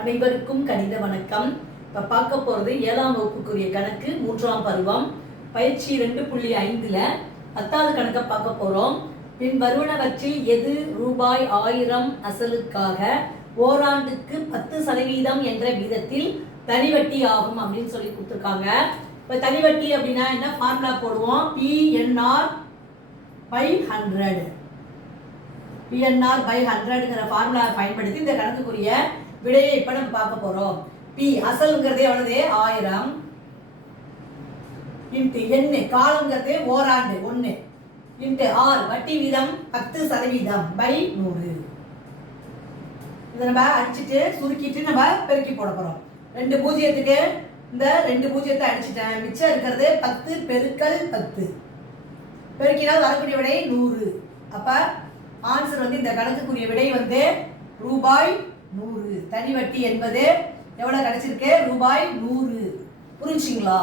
அனைவருக்கும் கணித வணக்கம். இப்போ பார்க்க போகிறது 7ஆம் வகுப்புக்குரிய கணக்கு 3ஆம் பருவம் பயிற்சி 2.5ல் 10வது கணக்கை பார்க்க போகிறோம். பின் வருவனவற்றில் எது ரூபாய் 1000 அசலுக்காக ஓராண்டுக்கு 10% என்ற வீதத்தில் தனிவட்டி ஆகும் அப்படின்னு சொல்லி கொடுத்துருக்காங்க. இப்போ தனிவட்டி அப்படின்னா என்ன ஃபார்முலா போடுவோம்? PNR/100 PNR/100ங்கிற ஃபார்முலாவை பயன்படுத்தி இந்த கணக்குக்குரிய விடையை இப்ப நம்ம பார்க்க போறோம். P அசல்ங்கிறதே எவ்வளவு? 1000 இன்டு N காலங்கிறதே ஓராண்டு 1 இன்டு R வட்டி வீதம் 10% பை 100. இதை நம்ம அடிச்சுட்டு சுருக்கிட்டு நம்ம பெருக்கி போட போறோம். 2 பூஜ்ஜியத்துக்கு இந்த 2 பூஜ்ஜியத்தை அடிச்சுட்டேன். மிச்சம் இருக்கிறது 10 பெருக்கல் 10 பெருக்கினால் வரக்கூடிய விடை 100. அப்ப ஆன்சர் இந்த கணக்குக்குரிய விடை ரூபாய் 100. தனி வட்டி என்பது எவ்வளவு கிடைச்சிருக்கு? ரூபாய் 100. புரிஞ்சுங்களா?